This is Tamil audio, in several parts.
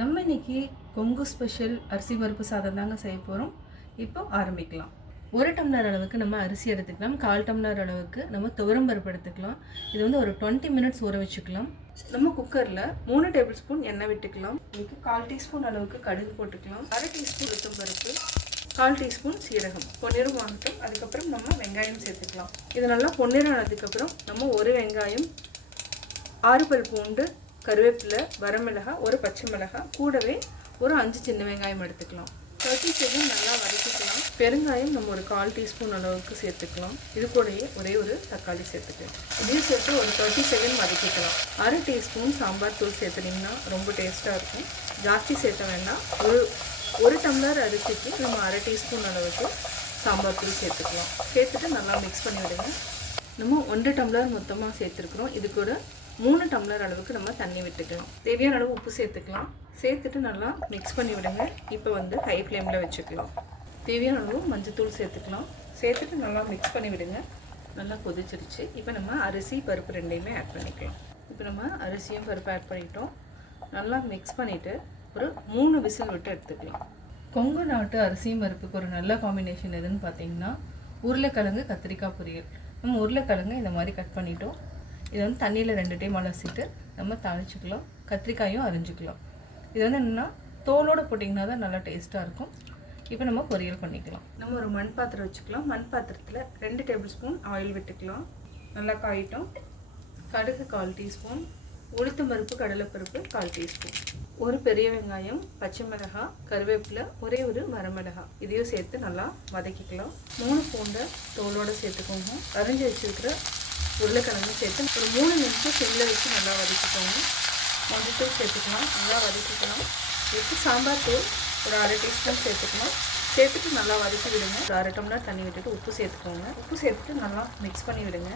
நம்ம இன்னைக்கு கொங்கு ஸ்பெஷல் அரிசி பருப்பு சாதம் தாங்க செய்ய போகிறோம் இப்போ ஆரம்பிக்கலாம். ஒரு டம்ளர் அளவுக்கு நம்ம அரிசி எடுத்துக்கலாம். கால் டம்ளர் அளவுக்கு நம்ம துவரம் பருப்பு எடுத்துக்கலாம். இது வந்து ஒரு டுவெண்ட்டி மினிட்ஸ் ஊற வச்சுக்கலாம். நம்ம குக்கரில் மூணு டேபிள் ஸ்பூன் எண்ணெய் விட்டுக்கலாம். இன்றைக்கி கால் டீஸ்பூன் அளவுக்கு கடுகு போட்டுக்கலாம். அரை டீஸ்பூன் உளுத்தம் பருப்பு கால் டீஸ்பூன் சீரகம் பொன்னிறம் ஆகட்டும் அதுக்கப்புறம் நம்ம வெங்காயம் சேர்த்துக்கலாம். இது நல்லா பொன்னிறம் ஆனதுக்கப்புறம் நம்ம ஒரு வெங்காயம் ஆறு பல் பூண்டு கருவேப்பிலை வரமிளகாய் ஒரு பச்சை மிளகாய் கூடவே ஒரு அஞ்சு சின்ன வெங்காயம் எடுத்துக்கலாம். தேர்ட்டி செகண்ட் நல்லா வதக்கிக்கலாம். பெருங்காயம் நம்ம ஒரு கால் டீஸ்பூன் அளவுக்கு சேர்த்துக்கலாம். இது கூடயே ஒரே ஒரு தக்காளி சேர்த்துக்கலாம். இதையும் சேர்த்து ஒரு தேர்ட்டி செகண்ட் வதக்கிக்கலாம். அரை டீஸ்பூன் சாம்பார் தூள் சேர்த்துனீங்கன்னா ரொம்ப டேஸ்ட்டாக இருக்கும். ஜாஸ்தி சேர்த்த வேண்டாம். ஒரு ஒரு டம்ளர் அரிசிக்கு நம்ம அரை டீஸ்பூன் அளவுக்கு சாம்பார் தூள் சேர்த்துக்கலாம். சேர்த்துட்டு நல்லா மிக்ஸ் பண்ணி விடுங்க. நம்ம ஒன்றரை டம்ளர் மொத்தமாக சேர்த்துருக்குறோம். இது கூட மூணு டம்ளர் அளவுக்கு நம்ம தண்ணி விட்டுக்கலாம். தேவையான அளவு உப்பு சேர்த்துக்கலாம். சேர்த்துட்டு நல்லா மிக்ஸ் பண்ணி விடுங்க. இப்போ வந்து ஹை ஃப்ளேமில் வச்சுக்கலாம். தேவையான அளவு மஞ்சத்தூள் சேர்த்துக்கலாம். சேர்த்துட்டு நல்லா மிக்ஸ் பண்ணி விடுங்க. நல்லா கொதிச்சிருச்சு. இப்போ நம்ம அரிசி பருப்பு ரெண்டையுமே ஆட் பண்ணிக்கலாம். இப்போ நம்ம அரிசியும் பருப்பு ஆட் பண்ணிட்டோம். நல்லா மிக்ஸ் பண்ணிவிட்டு ஒரு மூணு விசில் விட்டு எடுத்துக்கலாம். கொங்கு நாட்டு அரிசியும் பருப்புக்கு ஒரு நல்ல காம்பினேஷன் எதுன்னு பார்த்தீங்கன்னா உருளைக்கிழங்கு கத்திரிக்காய் பொரியல். நம்ம உருளைக்கிழங்கு இந்த மாதிரி கட் பண்ணிட்டோம். இதை வந்து தண்ணியில் ரெண்டு டைம் அலசிட்டு நம்ம தாளிச்சுக்கலாம். கத்திரிக்காயும் அரிஞ்சிக்கலாம். இது வந்து என்னென்னா தோலோடு போட்டிங்கன்னா தான் நல்லா டேஸ்ட்டாக இருக்கும். இப்போ நம்ம பொரியல் பண்ணிக்கலாம். நம்ம ஒரு மண் பாத்திரம் வச்சுக்கலாம். மண் பாத்திரத்தில் ரெண்டு டேபிள் ஸ்பூன் ஆயில் விட்டுக்கலாம். நல்லா காயிட்டோம். கடுகு கால் டீஸ்பூன். உளுத்து பருப்பு கடலைப்பருப்பு கால் டீஸ்பூன். ஒரு பெரிய வெங்காயம் பச்சை மிளகாய் கருவேப்பிலை ஒரே ஒரு மரமிளகாய் இதையும் சேர்த்து நல்லா வதக்கிக்கலாம். மூணு பூண்டை தோலோடு சேர்த்துக்கோங்க. அரைஞ்சி வச்சுருக்கிற உருளைக்கிழங்கும் சேர்த்து ஒரு மூணு நிமிஷம் சிம்மில் வச்சு நல்லா வதக்கிக்கோங்க. மஞ்சத்தூள் சேர்த்துக்கலாம் நல்லா வதக்கிக்கலாம். எடுத்து சாம்பார் தூள் ஒரு அரை டீஸ்பூன் சேர்த்துக்கலாம். சேர்த்துட்டு நல்லா வதக்கி விடுங்க. அரை டம்ளர் தண்ணி விட்டுட்டு உப்பு சேர்த்துக்கோங்க. உப்பு சேர்த்துட்டு நல்லா மிக்ஸ் பண்ணி விடுங்க.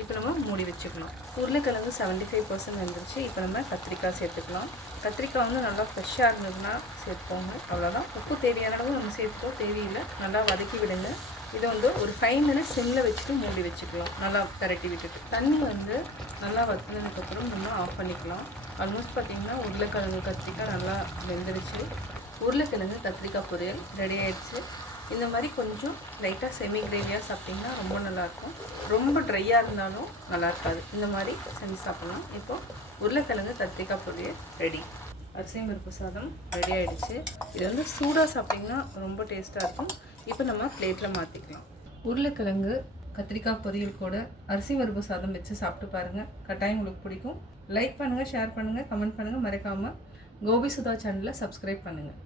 இப்போ நம்ம மூடி வச்சுக்கலாம். உருளைக்கிழங்கு செவன்ட்டி ஃபைவ் பர்சன்ட் வந்துருச்சு. இப்போ நம்ம கத்திரிக்காய் சேர்த்துக்கலாம். கத்திரிக்காய் வந்து நல்லா ஃப்ரெஷ்ஷாக இருந்ததுன்னா சேர்த்துக்கோங்க. அவ்வளோதான் உப்பு தேவையான அளவு நம்ம சேர்த்துக்கோ. தேவையில்லை. நல்லா வதக்கி விடுங்க. இதை வந்து ஒரு ஃபைவ் மினிட்ஸ் சிம்மில் வச்சுட்டு மூடி வச்சுக்கலாம். நல்லா பரட்டி விட்டுட்டு. தண்ணி வந்து நல்லா வத்தினதுக்கப்புறம் நம்ம ஆஃப் பண்ணிக்கலாம். ஆல்மோஸ்ட் பார்த்திங்கன்னா உருளைக்கிழங்கு கத்திரிக்காய் நல்லா வெந்துருச்சு. உருளைக்கிழங்கு கத்திரிக்காய் பொரியல் ரெடி ஆயிடுச்சு. இந்த மாதிரி கொஞ்சம் லைட்டாக செமி கிரேவியாக சாப்பிட்டிங்கன்னா ரொம்ப நல்லாயிருக்கும். ரொம்ப ட்ரையாக இருந்தாலும் நல்லா இருக்காது இந்த மாதிரி செஞ்சு சாப்பிட்லாம். இப்போது உருளைக்கிழங்கு கத்திரிக்காய் பொரியல் ரெடி அரிசி பருப்பு சாதம் ரெடி ஆகிடுச்சு இது வந்து சூடாக சாப்பிட்டிங்கன்னா ரொம்ப டேஸ்ட்டாக இருக்கும். இப்போ நம்ம பிளேட்டில் மாற்றிக்கலாம் உருளைக்கிழங்கு கத்திரிக்காய் பொரியல் கூட அரிசி பருப்பு சாதம் வச்சு சாப்பிட்டு பாருங்கள் கட்டாயம் உங்களுக்கு பிடிக்கும். லைக் பண்ணுங்கள் ஷேர் பண்ணுங்கள் கமெண்ட் பண்ணுங்கள் மறக்காமல் கோபி சுதா சேனலை சப்ஸ்கிரைப் பண்ணுங்கள்